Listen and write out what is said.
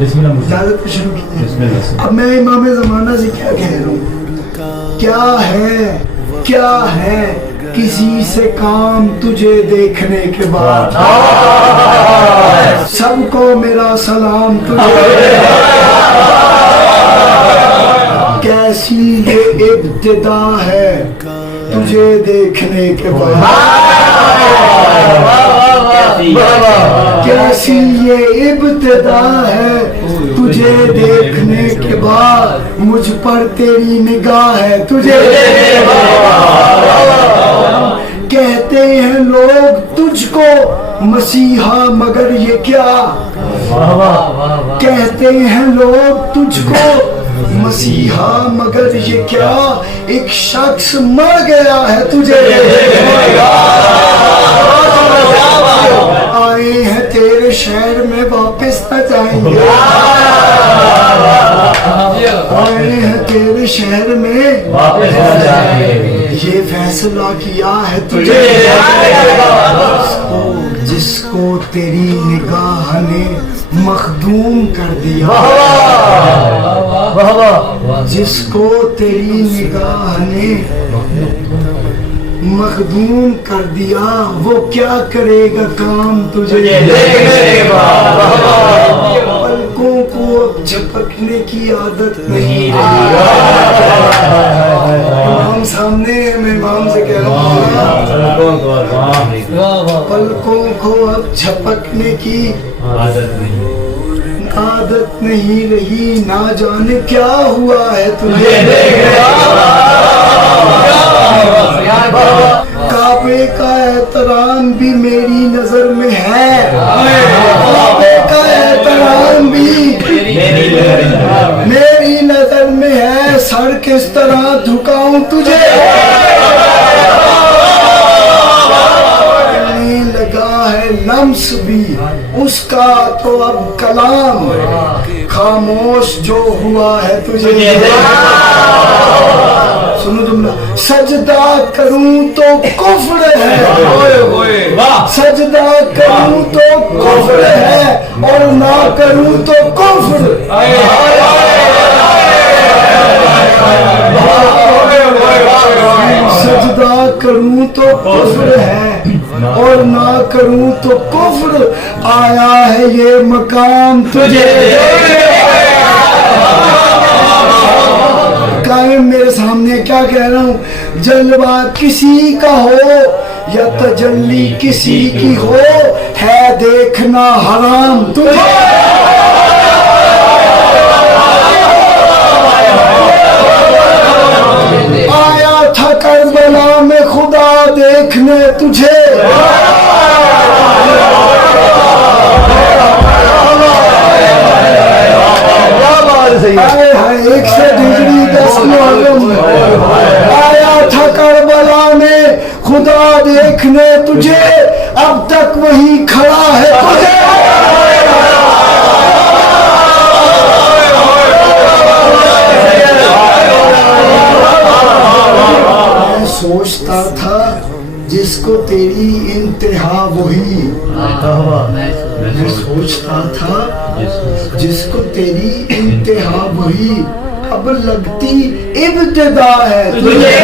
इजाजत पे शुरू कीजिए। अब मैं इमाम ज़माना से क्या कह रहा हूँ, क्या है किसी से काम तुझे देखने के बाद, सबको मेरा सलाम तुझे, कैसी ये इब्तिदा है तुझे देखने के बाद, कैसी ये इब्तिदा है तुझे देखने के बाद, मुझ पर तेरी निगाह है तुझे देखने के बाद। कहते हैं लोग तुझको मसीहा मगर ये क्या, कहते हैं लोग तुझको मसीहा मगर ये क्या, एक शख्स मर गया है तुझे देखने का। आए हैं तेरे शहर में वापस न जाएंगे, आए हैं तेरे शहर में वापस न जाएंगे, ये फैसला किया है तुझे, जिसको तेरी निगाह ने मखदूम कर दिया, जिसको तेरी निगाह ने मखदूम कर दिया, वो क्या करेगा काम तुझे देखने के बाद। पलकों को अब झपकने की आदत नहीं रही, इमाम सामने है, मैं इमाम से कह रहा हूँ, पलकों को अब झपकने की आदत नहीं रही, ना जाने क्या हुआ है तुझे देखने काबे का एहतराम भी मेरी नजर में है, काबे का एहतराम भी मेरी नजर में है, सर किस तरह झुकाऊं तुझे, लगा है लम्स भी उसका तो अब कलाम, खामोश जो हुआ है तुझे, सुनो जुमला, सजदा करूं तो कुफ्र है, सजदा करूं तो कुफ्र है, और ना करूं तो कुफ्र, सजदा करूं तो कुफ्र है और ना करूं तो कुफ्र, आया है ये मकाम तुझे। कायम मेरे सामने क्या कह रहा हूँ, जलवा किसी का हो या तजल्ली किसी की हो, है देखना हराम तुझे, आया था करबला में खुदा देखने तुझे, एक से डिग्री 10 मालूम, आया था करबला में खुदा देखने तुझे, अब तक वही खड़ा है तुझे, मैं सोचता था जिसको तेरी इंतहा वही, मैं सोचता था जिसको तेरी इंतहा वही, अब लगती इब्तिदा है तुझे,